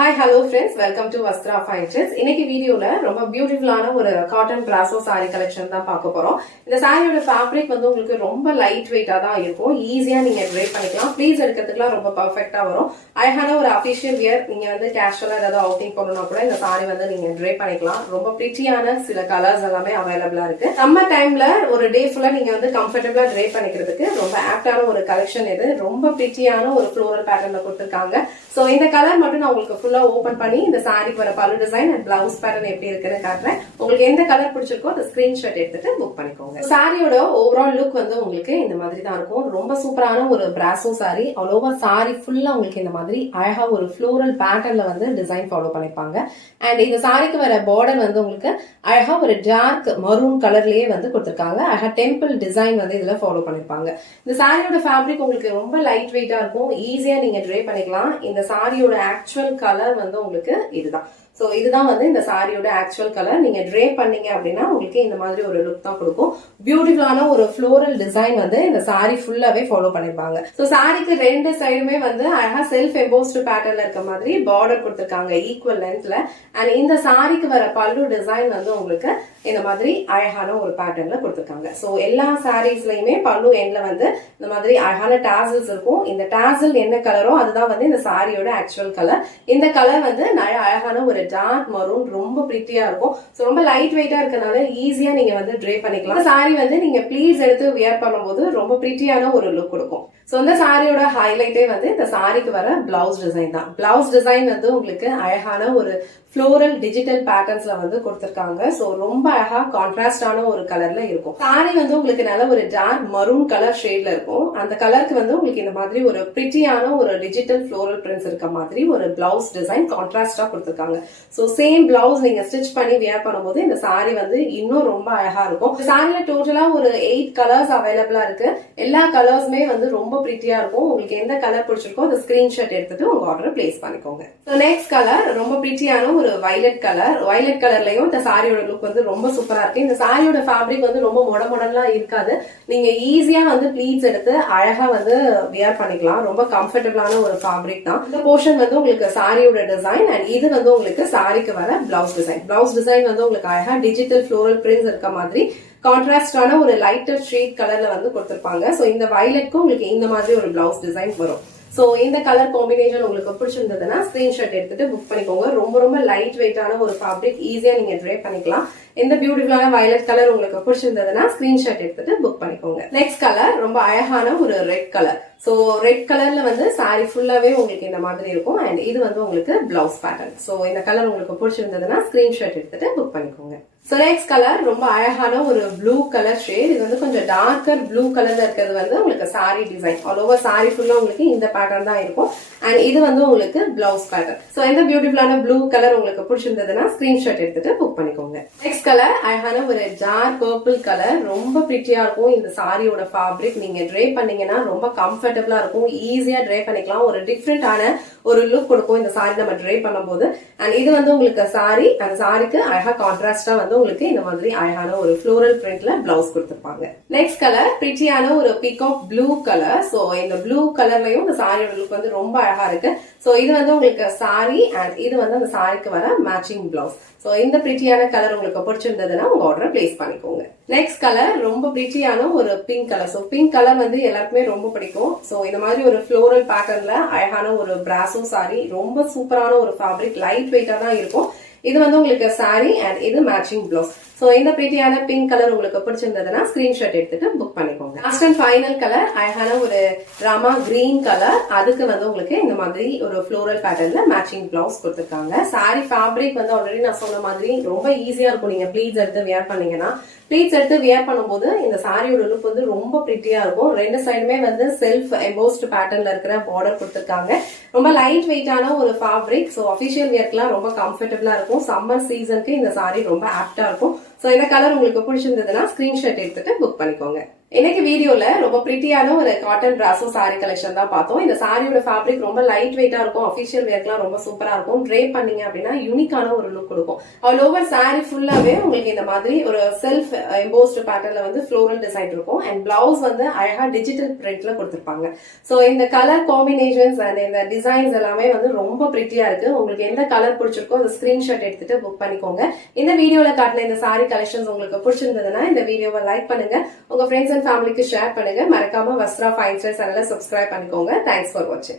Hi, hello friends. Welcome to Vastra Fine Trends. இன்னைக்கு வீடியோல ரொம்ப பியூட்டிஃபுல்லான ஒரு காட்டன் பிராசோ saree கலெக்ஷன் தான் பார்க்க போறோம். இந்த சாரியோட ஃபேப்ரிக் வந்து உங்களுக்கு ரொம்ப லைட் வெயிட்டா தான் இருக்கும். ஈஸியா நீங்க ட்ரை பண்ணிக்கலாம். ப்ளீஸ் எடுக்கிறதுக்குலாம் ரொம்ப பெர்ஃபெக்ட்டா வரும். அழகான ஒரு அபிஷியல் வியர் நீங்க வந்து கேஷுவலா ஏதாவது அவுட்டிங் பண்ணனும்னா கூட இந்த saree வந்து நீங்க ட்ரை பண்ணிக்கலாம். ரொம்ப பிரிட்டியான சில கலர்ஸ் எல்லாமே அவைலபிளா இருக்கு. சம்மர் டைம்ல ஒரு டே ஃபுல்லா நீங்க வந்து கம்ஃபர்ட்டபிளா ட்ரை பண்ணிக்கிறதுக்கு ரொம்ப ஆப்டான ஒரு கலெக்ஷன் இது. ரொம்ப பிரிட்டியான ஒரு ஃப்ளோரல் பேட்டர்ன்ல கொடுத்திருக்காங்க. சோ இந்த கலர் மட்டும் நான் உங்களுக்கு ஃபுல்லா ஓபன் பண்ணி இந்த சாரிக்கு வர பல்லு டிசைன் அண்ட் பிளவுஸ் பேட்டர்ன் எப்படி இருக்குன்னு காட்டுறேன். உங்களுக்கு எந்த கலர் பிடிச்சிருக்கோ அந்த ஸ்கிரீன்ஷாட் எடுத்துட்டு புக் பண்ணிக்கோங்க. சாரியோட ஓவரால் லுக் வந்து உங்களுக்கு இந்த மாதிரி தான் இருக்கும். ரொம்ப சூப்பரான ஒரு brasso sorry. All over sorry ஃபுல்லா உங்களுக்கு இந்த மாதிரி அழகா ஒரு ஃப்ளோரல் பேட்டர்ன்ல வந்து டிசைன் ஃபாலோ பண்ணிருப்பாங்க. அண்ட் இந்த சாரிக்கு வர பார்டர் வந்து உங்களுக்கு அழகா ஒரு டார்க் மரூன் கலர்லயே வந்து கொடுத்திருக்காங்க. அழகா டெம்பிள் டிசைன் வந்து இதுல ஃபாலோ பண்ணிருப்பாங்க. இந்த சாரியோட ஃபேப்ரிக் உங்களுக்கு ரொம்ப லைட் வெயிட்டா இருக்கும். ஈஸியா நீங்க ட்ரை பண்ணிக்கலாம். இந்த சாரியோட ஆக்சுவல் கலர் வந்து உங்களுக்கு இதுதான். சோ இதுதான் வந்து இந்த சாரியோட ஆக்சுவல் கலர். நீங்க ட்ரே பண்ணீங்க அப்படின்னா உங்களுக்கு இந்த மாதிரி ஒரு லுக் தான் கொடுக்கும். பியூட்டிஃபுல்லான ஒரு ஃப்ளோரல் டிசைன் வந்து இந்த சாரி ஃபுல்லாவே ஃபாலோ பண்ணிருப்பாங்க. சோ சாரிக்கு ரெண்டு சைடுமே வந்து அழகா செல்ஃப் எம்போஸ்ட் பேட்டர்ன்ல இருக்க மாதிரி பார்டர் கொடுத்திருக்காங்க ஈக்குவல் லென்த்ல. அண்ட் இந்த சாரிக்கு வர பல்லு டிசைன் வந்து உங்களுக்கு இந்த மாதிரி அழகான ஒரு பேட்டர்ன்ல கொடுத்திருக்காங்க. சோ எல்லா சாரீஸ்லயுமே பல்லு எண்ட்ல வந்து இந்த மாதிரி அழகான டாசல்ஸ் இருக்கும். இந்த டாசல் என்ன கலரோ அதுதான் வந்து இந்த சாரியோட ஆக்சுவல் கலர். இந்த கலர் வந்து அழகான ஒரு டார்க் மரூன், ரொம்ப பிரிட்டியா இருக்கும். சோ ரொம்ப லைட் வெயிட்டா இருக்கனால ஈஸியா நீங்க வந்து ட்ரை பண்ணிக்கலாம். சாரி வந்து நீங்க ப்ளீஸ் எடுத்து வியர் பண்ணும்போது ரொம்ப பிரிட்டியான ஒரு லுக் கொடுக்கும். சோ இந்த சாரியோட ஹைலைட்டே வந்து இந்த சாரிக்கு வர பிளவுஸ் டிசைன் தான். பிளவுஸ் டிசைன் வந்து உங்களுக்கு அழகான ஒரு ஃப்ளோரல் டிஜிட்டல் பேட்டர்ன்ஸ்ல வந்து கொடுத்திருக்காங்க. சோ ரொம்ப அழகா கான்ட்ராஸ்டான ஒரு கலர்ல இருக்கும். சாரி வந்து உங்களுக்கு நல்ல ஒரு டார்க் மரூன் கலர் ஷேட்ல இருக்கும். அந்த கலருக்கு வந்து உங்களுக்கு இந்த மாதிரி ஒரு பிரிட்டியான ஒரு டிஜிட்டல் ஃப்ளோரல் பிரிண்ட்ஸ் இருக்க மாதிரி ஒரு பிளவுஸ் டிசைன் கான்ட்ராஸ்டா கொடுத்திருக்காங்க. சோ சேம் பிளவுஸ் நீங்க ஸ்டிச் பண்ணி வியர் பண்ணும்போது இந்த சாரி வந்து இன்னும் ரொம்ப அழகா இருக்கும். சாரில டோட்டலா ஒரு 8 கலர்ஸ் அவைலபிளா இருக்கு. எல்லா கலர்ஸுமே வந்து ரொம்ப பிரிட்டியா இருக்கும். உங்களுக்கு எந்த கலர் பிடிச்சிருக்கோ அந்த ஸ்கிரீன்ஷாட் எடுத்துட்டு உங்க ஆர்டர் பிளேஸ் பண்ணிக்கோங்க. நெக்ஸ்ட் கலர் ரொம்ப பிரிட்டியான ஒரு வயலட் கலர். வயலட் கலர்லயும் இந்த சாரியோட லுக் வந்து ரொம்ப சூப்பரா இருக்கு. இந்த சாரியோட ஃபேப்ரிக் வந்து ரொம்ப மொடலாம் இருக்காது. நீங்க ஈஸியா வந்து ப்ளீட்ஸ் எடுத்து அழகா வந்து வியர் பண்ணிக்கலாம். ரொம்ப கம்ஃபர்டபிளான ஒரு ஃபேப்ரிக் தான். இந்த போர்ஷன் வந்து உங்களுக்கு சாரியோட டிசைன் அண்ட் இது வந்து உங்களுக்கு சாரிக்கு வர பிளவுஸ் டிசைன். பிளவுஸ் டிசைன் வந்து உங்களுக்கு அழகா டிஜிட்டல் ஃப்ளோரல் பிரிண்ட்ஸ் இருக்க மாதிரி கான்ட்ராஸ்டான ஒரு லைட்டர் ஷேட் கலர்ல வந்து கொடுத்திருப்பாங்க. சோ இந்த வயலட்க்கு உங்களுக்கு இந்த மாதிரி ஒரு பிளவுஸ் டிசைன் வரும். சோ இந்த கலர் காம்பினேஷன் உங்களுக்கு பிடிச்சிருந்ததுன்னா ஸ்கிரீன்ஷாட் எடுத்துட்டு புக் பண்ணிக்கோங்க. ரொம்ப லைட் வெயிட்டான ஒரு ஃபேப்ரிக். ஈஸியா நீங்க ட்ரை பண்ணிக்கலாம். இந்த பியூட்டிஃபுல்லான வயலட் கலர் உங்களுக்கு பிடிச்சிருந்ததுன்னா ஸ்கிரீன்ஷாட் எடுத்துட்டு புக் பண்ணிக்கோங்க. நெக்ஸ்ட் கலர் ரொம்ப அழகான ஒரு ரெட் கலர். சோ ரெட் கலர்ல வந்து சாரி ஃபுல்லாவே உங்களுக்கு இந்த மாதிரி இருக்கும். அண்ட் இது வந்து உங்களுக்கு பிளவுஸ் பேட்டர்ன். சோ இந்த கலர் உங்களுக்கு பிடிச்சிருந்ததுன்னா ஸ்கிரீன்ஷாட் எடுத்துட்டு புக் பண்ணிக்கோங்க. சோ நெக்ஸ்ட் கலர் ரொம்ப அழகான ஒரு ப்ளூ கலர் ஷேட். இது வந்து கொஞ்சம் டார்க்கர் ப்ளூ கலர்ல இருக்கிறது வந்து உங்களுக்கு sorry design. All over sorry ஃபுல்லா உங்களுக்கு இந்த பேட்டர்ன் தான் இருக்கும். அண்ட் இது வந்து உங்களுக்கு பிளவுஸ் பேட்டர்ன். சோ இந்த பியூட்டிஃபுல்லான ப்ளூ கலர் உங்களுக்கு பிடிச்சிருந்ததுன்னா ஸ்கிரீன்ஷாட் எடுத்துட்டு புக் பண்ணிக்கோங்க. நெக்ஸ்ட் கலர் அழகான ஒரு டார்க் பர்பிள் கலர். ரொம்ப பிரிட்டியா இருக்கும். இந்த சாரியோட ஃபேப்ரிக் நீங்க ட்ரை பண்ணீங்கன்னா ரொம்ப கம்ஃபர்டபிளா இருக்கும். ஈஸியா ட்ரை பண்ணிக்கலாம். ஒரு டிஃப்ரெண்டான ஒரு லுக் கொடுக்கும் இந்த சாரி நம்ம ட்ரை பண்ணும்போது. அண்ட் இது வந்து உங்களுக்கு சாரி, அந்த சாரிக்கு அழகா கான்ட்ராஸ்டா வந்து உங்களுக்கு இந்த மாதிரி அழகான ஒரு ஃப்ளோரல் பிரிண்ட்ல பிளவுஸ் கொடுத்திருப்பாங்க. நெக்ஸ்ட் கலர் பிரிட்டியான ஒரு பீகாக் ப்ளூ கலர். சோ இந்த ப்ளூ கலர்லயும் இந்த சாரியோட லுக் வந்து ரொம்ப அழகா இருக்கு. சோ இது வந்து உங்களுக்கு சாரி அண்ட் இது வந்து அந்த சாரிக்கு வர மேட்சிங் பிளவுஸ். சோ இந்த பிரிட்டியான கலர் உங்களுக்கு பிடிச்சிருந்ததுன்னா உங்க ஆர்டர் பிளேஸ் பண்ணிக்கோங்க. நெக்ஸ்ட் கலர் ரொம்ப பிரிட்டியான ஒரு pink colour. So pink colour வந்து எல்லாருக்குமே ரொம்ப பிடிக்கும். சோ இந்த மாதிரி ஒரு ஃப்ளோரல் பேட்டர்ன்ல அழகான ஒரு பிராசோ சாரி. ரொம்ப சூப்பரான ஒரு ஃபேப்ரிக். லைட் வெயிட்டா தான் இருக்கும். இது வந்து உங்களுக்கு சாரி அண்ட் இது மேட்சிங் பிளவுஸ். சோ இந்த பிரிட்டியான பிங்க் கலர் உங்களுக்கு பிடிச்சிருந்ததுன்னா ஸ்கிரீன்ஷாட் எடுத்துட்டு புக் பண்ணிக்கோங்க. லாஸ்ட் அண்ட் ஃபைனல் கலர் அழகான ஒரு ராமா கிரீன் கலர். அதுக்கு வந்து உங்களுக்கு இந்த மாதிரி ஒரு ஃப்ளோரல் பேட்டர்ன்ல மேட்சிங் பிளவுஸ் கொடுத்திருக்காங்க. சாரி ஃபேப்ரிக் வந்து ஆல்ரெடி நான் சொன்ன மாதிரி ரொம்ப ஈஸியா இருக்கும். நீங்க ப்ளீட்ஸ் எடுத்து வியர் பண்ணீங்கன்னா ப்ளீட்ஸ் எடுத்து வியர் பண்ணும்போது இந்த சாரியோட லுக் வந்து ரொம்ப பிரிட்டியா இருக்கும். ரெண்டு சைடுமே வந்து செல்ஃப் எம்போஸ்ட் பேட்டர்ன்ல இருக்கிற பார்டர் கொடுத்திருக்காங்க. ரொம்ப லைட் வெயிட்டான ஒரு ஃபேப்ரிக். சோ அபிஷியல் வியர்க்குலாம் ரொம்ப கம்ஃபர்டபிளா இருக்கும். சம்மர் சீசனுக்கு இந்த சாரி ரொம்ப ஆப்டா இருக்கும். சோ இந்த கலர் உங்களுக்கு பிடிச்சிருந்ததுன்னா ஸ்கிரீன்ஷாட் எடுத்துட்டு புக் பண்ணிக்கோங்க. இன்னைக்கு வீடியோல ரொம்ப பிரிட்டியான ஒரு காட்டன் பிராசோ சாரி கலெக்ஷன் தான் பார்த்தோம். இந்த சாரியோட ஃபேப்ரிக் ரொம்ப லைட் வெயிட்டா இருக்கும். அபிஷியல் வேர்க்லாம் ரொம்ப சூப்பரா இருக்கும். ட்ரேப் பண்ணீங்க அப்படின்னா யூனிக்கான ஒரு லுக் கொடுக்கும். ஆல் ஓவர் சாரி ஃபுல்லாவே உங்களுக்கு இந்த மாதிரி ஒரு செல்ஃப் எம்போஸ்ட் பேட்டர்ன்ல வந்து ஃப்ளோரல் டிசைன் இருக்கும். அண்ட் பிளவுஸ் வந்து அழகா டிஜிட்டல் பிரிண்ட்ல கொடுத்திருப்பாங்க. சோ இந்த கலர் காம்பினேஷன்ஸ் அண்ட் இந்த டிசைன்ஸ் எல்லாமே வந்து ரொம்ப பிரிட்டியா இருக்கு. உங்களுக்கு எந்த கலர் பிடிச்சிருக்கோ அந்த ஸ்கிரீன்ஷாட் எடுத்துட்டு புக் பண்ணிக்கோங்க. இந்த வீடியோல காட்டின இந்த சாரி கலெக்ஷன்ஸ் உங்களுக்கு பிடிச்சிருந்ததுன்னா இந்த வீடியோவை லைக் பண்ணுங்க. உங்க ஃப்ரெண்ட்ஸ் அண்ட் ஃபேமிலிக்கு ஷேர் பண்ணுங்க. மறக்காம வஸ்த்ரா ஃபைன் ஸ்டைல் சேனலை சப்ஸ்கிரைப் பண்ணிக்கோங்க. தேங்க்ஸ் ஃபார் வாட்சிங்.